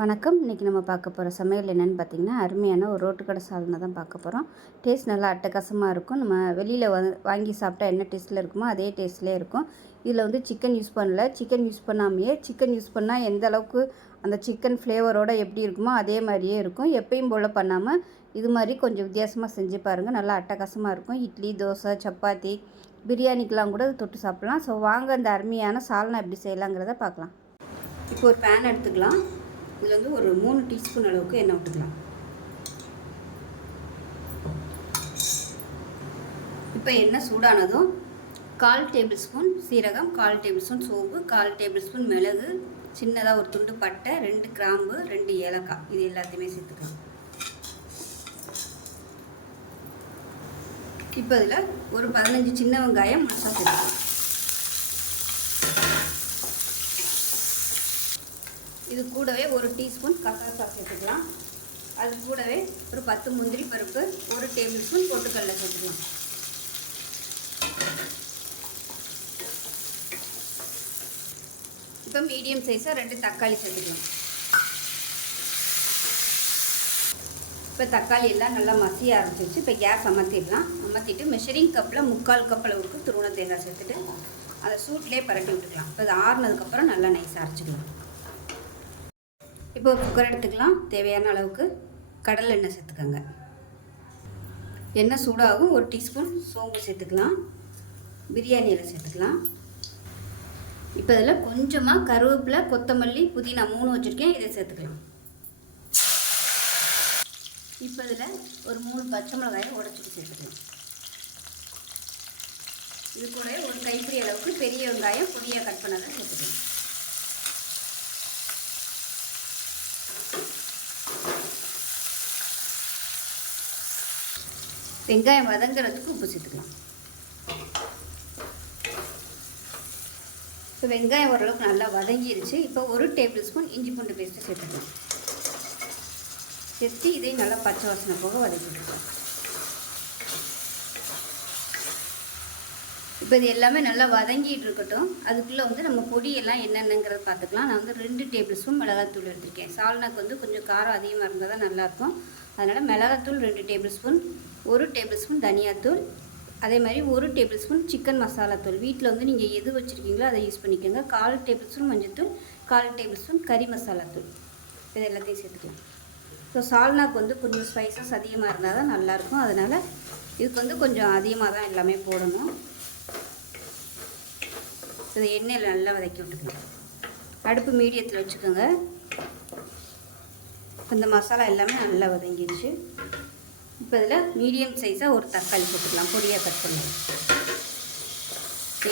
வணக்கம். இன்றைக்கி நம்ம பார்க்க போகிற சமையல் என்னென்னு பார்த்தீங்கன்னா அருமையான ஒரு ரோட்டுக்கடை சாதனை தான் பார்க்க போகிறோம் டேஸ்ட் நல்லா அட்டகாசமாக இருக்கும். நம்ம வெளியில் வ வாங்கி சாப்பிட்டா என்ன டேஸ்ட்டில் இருக்குமோ அதே டேஸ்ட்லேயே இருக்கும். இதில் வந்து சிக்கன் யூஸ் பண்ணல. சிக்கன் யூஸ் பண்ணாமையே சிக்கன் யூஸ் பண்ணால் எந்த அளவுக்கு அந்த சிக்கன் ஃப்ளேவரோட எப்படி இருக்குமோ அதே மாதிரியே இருக்கும். எப்பயும் போல் பண்ணாமல் இது மாதிரி கொஞ்சம் வித்தியாசமாக செஞ்சு பாருங்கள் நல்லா அட்டகாசமாக இருக்கும். இட்லி தோசை சப்பாத்தி பிரியாணிக்கெலாம் கூட தொட்டு சாப்பிட்லாம். ஸோ வாங்க அந்த அருமையான சால்னா எப்படி செய்யலாங்கிறத பார்க்கலாம். இப்போ ஒரு பேன் எடுத்துக்கலாம். இதில் வந்து ஒரு மூணு டீஸ்பூன் அளவுக்கு எண்ணெய் விட்டுக்கலாம் இப்போ எண்ணெய் சூடானதும் கால் டேபிள் ஸ்பூன் சீரகம் கால் டேபிள் ஸ்பூன் சோம்பு கால் டேபிள் ஸ்பூன் மிளகு சின்னதாக ஒரு துண்டு பட்டை ரெண்டு கிராம்பு ரெண்டு ஏலக்காய். இது எல்லாத்தையுமே சேர்த்துக்கலாம். இப்போ இதில் ஒரு பதினஞ்சு சின்ன வெங்காயம் முழுசாக சேர்த்துக்கலாம். இது கூடவே ஒரு டீஸ்பூன் கசகசா சேர்த்துக்கலாம் அது கூடவே ஒரு பத்து முந்திரி பருப்பு ஒரு டேபிள் ஸ்பூன் பொட்டுக்கடலை சேர்த்துக்கலாம். இப்போ மீடியம் சைஸாக ரெண்டு தக்காளி சேர்த்துக்கலாம். இப்போ தக்காளி எல்லாம் நல்லா மசிய ஆரம்பிச்சிருச்சு. இப்போ கேஸ் அமர்த்திடலாம். அமர்த்திட்டு மெஷரிங் கப்பில் முக்கால் கப் அளவுக்கு துருவண தேங்காய் சேர்த்துட்டு அதை சூட்லேயே பரட்டி விட்டுக்கலாம். இப்போ அது ஆறுனதுக்கப்புறம் நல்லா நைஸாக அரைச்சிக்கலாம். இப்போ குக்கர் எடுத்துக்கலாம். தேவையான அளவுக்கு கடலை எண்ணெய் சேர்த்துக்கோங்க. எண்ணெய் சூடாகும். ஒரு டீஸ்பூன் சோம்பு சேர்த்துக்கலாம். பிரியாணி இலை சேர்த்துக்கலாம். இப்போ இதில் கொஞ்சமாக கருவேப்பிலை கொத்தமல்லி புதினா மூணு வச்சுருக்கேன். இதை சேர்த்துக்கலாம். இப்போ இதில் ஒரு மூணு பச்சை மிளகாயை உடச்சிட்டு சேர்த்துக்கலாம். இது கூட ஒரு கைப்பிடி அளவுக்கு பெரிய வெங்காயம் பொடியாக கட் பண்ணதை சேர்த்துக்கலாம். வெங்காயம் வதங்குறதுக்கு உப்பு சேர்த்துக்கலாம். இப்போ வெங்காயம் ஓரளவுக்கு நல்லா வதங்கிருச்சு. இப்போ ஒரு டேபிள் ஸ்பூன் இஞ்சி பூண்டு பேஸ்ட்டு சேர்த்துக்கலாம். சேர்த்து இதையும் நல்லா பச்சை வாசனை போக வதக்கி இப்போ இது எல்லாமே நல்லா வதங்கிட்டு இருக்கட்டும். அதுக்குள்ளே வந்து நம்ம பொடியெல்லாம் என்னென்னங்கிறத பார்த்துக்கலாம். நான் வந்து ரெண்டு டேபிள் ஸ்பூன் மிளகாத்தூள் எடுத்திருக்கேன். சால்னாக்கு வந்து கொஞ்சம் காரம் அதிகமாக இருந்தால் தான் நல்லாயிருக்கும் அதனால் மிளகாத்தூள் ரெண்டு டேபிள் ஸ்பூன் ஒரு டேபிள் ஸ்பூன் தனியாத்தூள் அதே மாதிரி ஒரு டேபிள் ஸ்பூன் சிக்கன் மசாலாத்தூள் வீட்டில் வந்து நீங்கள் எது வச்சுருக்கீங்களோ அதை யூஸ் பண்ணிக்கோங்க. கால் டேபிள் ஸ்பூன் மஞ்சத்தூள் கால் டேபிள் ஸ்பூன் கறி மசாலாத்தூள் இது எல்லாத்தையும் சேர்த்துக்கலாம். ஸோ சால்னாக்கு வந்து கொஞ்சம் ஸ்பைசஸ் அதிகமாக இருந்தால் தான் நல்லாயிருக்கும். அதனால் இதுக்கு வந்து கொஞ்சம் அதிகமாக தான் எல்லாமே போடணும். இதை எண்ணெயில் நல்லா வதக்கி விட்டுக்கலாம் அடுப்பு மீடியத்தில் வச்சுக்கோங்க. இந்த மசாலா எல்லாமே நல்லா வதங்கிடுச்சு. இப்போ இதில் மீடியம் சைஸாக ஒரு தக்காளி போட்டுக்கலாம் பொடியாக கட் பண்ணுவோம்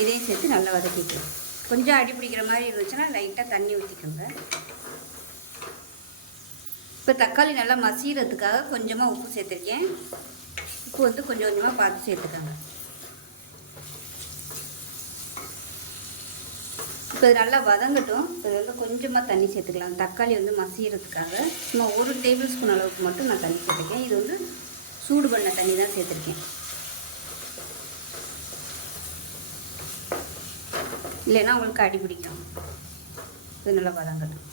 இதையும் சேர்த்து நல்லா வதக்கிக்கலாம். கொஞ்சம் அடி பிடிக்கிற மாதிரி இருந்துச்சுன்னா லைட்டாக தண்ணி ஊற்றிக்கோங்க இப்போ தக்காளி நல்லா மசிகிறதுக்காக கொஞ்சமாக உப்பு சேர்த்துருக்கேன். உப்பு வந்து கொஞ்சம் கொஞ்சமாக பார்த்து சேர்த்துக்கோங்க. இப்போ இது நல்லா வதங்கட்டும். இது வந்து கொஞ்சமாக தண்ணி சேர்த்துக்கலாம். தக்காளி வந்து மசிகிறதுக்காக சும்மா ஒரு டேபிள் ஸ்பூன் அளவுக்கு மட்டும் நான் தண்ணி சேர்த்துருக்கேன். இது வந்து சூடு பண்ண தண்ணி தான் சேர்த்துருக்கேன். இல்லைன்னா உங்களுக்கு அடி பிடிக்கும். இது நல்லா வதங்கட்டும்.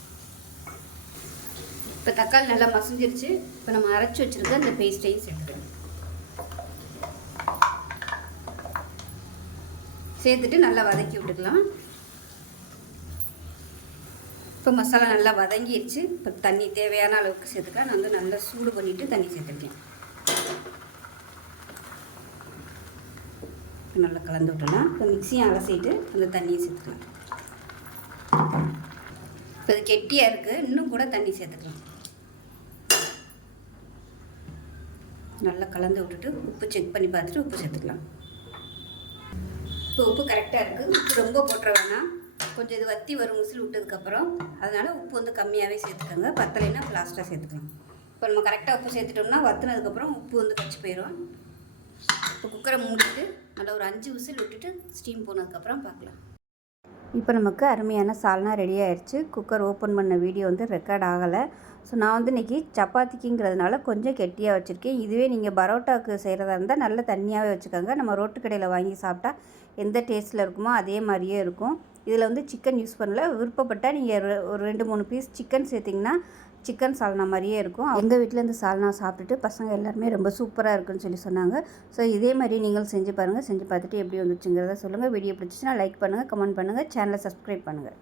இப்போ தக்காளி நல்லா மசிஞ்சிருச்சு. இப்போ நம்ம அரைச்சி வச்சுருக்க அந்த பேஸ்ட்டையும் சேர்த்துக்கணும். சேர்த்துட்டு நல்லா வதக்கி விட்டுக்கலாம். இப்போ மசாலா நல்லா வதங்கிடுச்சு இப்போ தண்ணி தேவையான அளவுக்கு சேர்த்துக்கலாம். நான் வந்து நல்லா சூடு பண்ணிவிட்டு தண்ணி சேர்த்துருக்கேன். நல்லா கலந்து விட்டலாம் இப்போ மிக்சியும் அலசிட்டு அந்த தண்ணியை சேர்த்துக்கலாம். இப்போ இது கெட்டியாக இருக்குது இன்னும் கூட தண்ணி சேர்த்துக்கலாம். நல்லா கலந்து விட்டுட்டு உப்பு செக் பண்ணி பார்த்துட்டு உப்பு சேர்த்துக்கலாம். இப்போ உப்பு கரெக்டாக இருக்குது உப்பு ரொம்ப போட்டுற வேணாம். கொஞ்சம் இது வத்தி வரும் முசில் விட்டதுக்கப்புறம் அதனால் உப்பு வந்து கம்மியாகவே சேர்த்துக்கோங்க. பத்தலைன்னா லாஸ்ட்டாக சேர்த்துக்கலாம். இப்போ நம்ம கரெக்டாக உப்பு சேர்த்துட்டோம்னா வத்துனதுக்கப்புறம் உப்பு வந்து கச்சி போயிடும் இப்போ குக்கரை மூடிட்டு நல்லா ஒரு அஞ்சு விசில் விட்டுட்டு ஸ்டீம் போனதுக்கப்புறம் பார்க்கலாம். இப்போ நமக்கு அருமையான சால்னா ரெடி ஆயிடுச்சு குக்கர் ஓப்பன் பண்ண வீடியோ வந்து ரெக்கார்ட் ஆகலை. ஸோ நான் வந்து இன்றைக்கி சப்பாத்திக்குங்கிறதுனால கொஞ்சம் கெட்டியாக வச்சுருக்கேன். இதுவே நீங்கள் பரோட்டாவுக்கு செய்கிறதா இருந்தால் நல்ல தண்ணியாகவே வச்சுக்கோங்க. நம்ம ரோட்டு கடையில் வாங்கி சாப்பிட்டா எந்த டேஸ்ட்டில் இருக்குமோ அதே மாதிரியே இருக்கும். இதில் வந்து சிக்கன் யூஸ் பண்ணல. விருப்பப்பட்டால் நீங்கள் ஒரு ரெண்டு மூணு பீஸ் சிக்கன் சேர்த்திங்கன்னா சிக்கன் சால்னா மாதிரியே இருக்கும். எங்கள் வீட்டில் இந்த சால்னா சாப்பிட்டுட்டு பசங்க எல்லாருமே ரொம்ப சூப்பராக இருக்குன்னு சொல்லி சொன்னாங்க. ஸோ இதே மாதிரி நீங்கள் செஞ்சு பாருங்கள் செஞ்சு பார்த்துட்டு எப்படி வந்துச்சுங்கிறத சொல்லுங்கள் வீடியோ பிடிச்சிச்சுன்னா லைக் பண்ணுங்கள் கமெண்ட் பண்ணுங்கள் சேனலை சப்ஸ்கிரைப் பண்ணுங்கள்